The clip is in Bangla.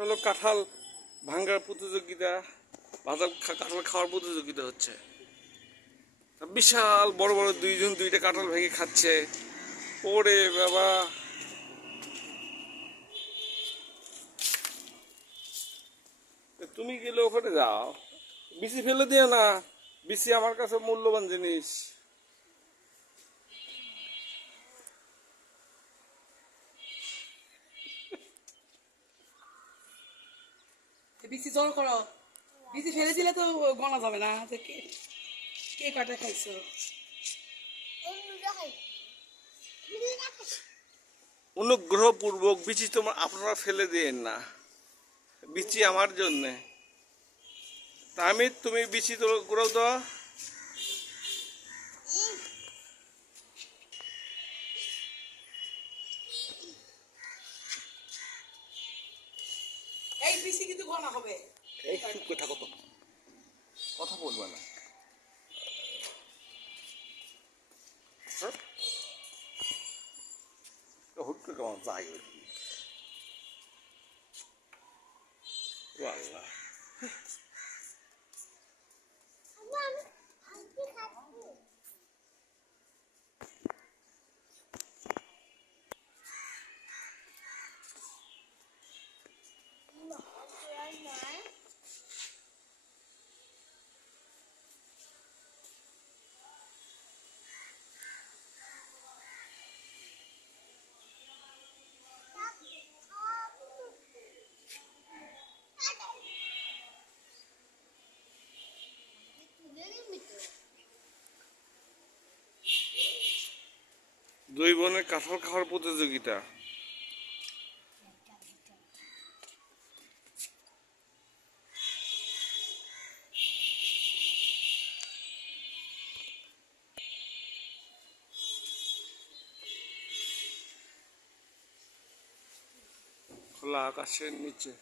হলো কাঁঠাল ভাঙ্গার প্রতিযোগিতা, কাঁঠাল খাওয়ার প্রতিযোগিতা হচ্ছে। বিশাল বড় বড় দুইজন দুইটা কাঁঠাল ভেঙে খাচ্ছে। ওরে বাবা, তুমি গেলে ওখানে যাও, বিচি ফেলে দিও না। বিচি আমার কাছে মূল্যবান জিনিস। বিচি জোর করো, বিচি ফেলে দিলে তো গণা যাবে না যে কে কে কটা খাইছো। অনুগ্রহপূর্বক বিচি আপনারা ফেলে দিয়েন না, বিচি আমার জন্যে। তুমি বিচি তো ঘুরাও তো। এই বিচি কিন্তু গণা হবে। এই চুপ করে থাকো তো, কথা বলবা না। হুট করে কেমন যাই আল্লাহ। দুই বোনের কাঁঠাল খাওয়ার প্রতিযোগিতা। খোলা আকাশের নিচে।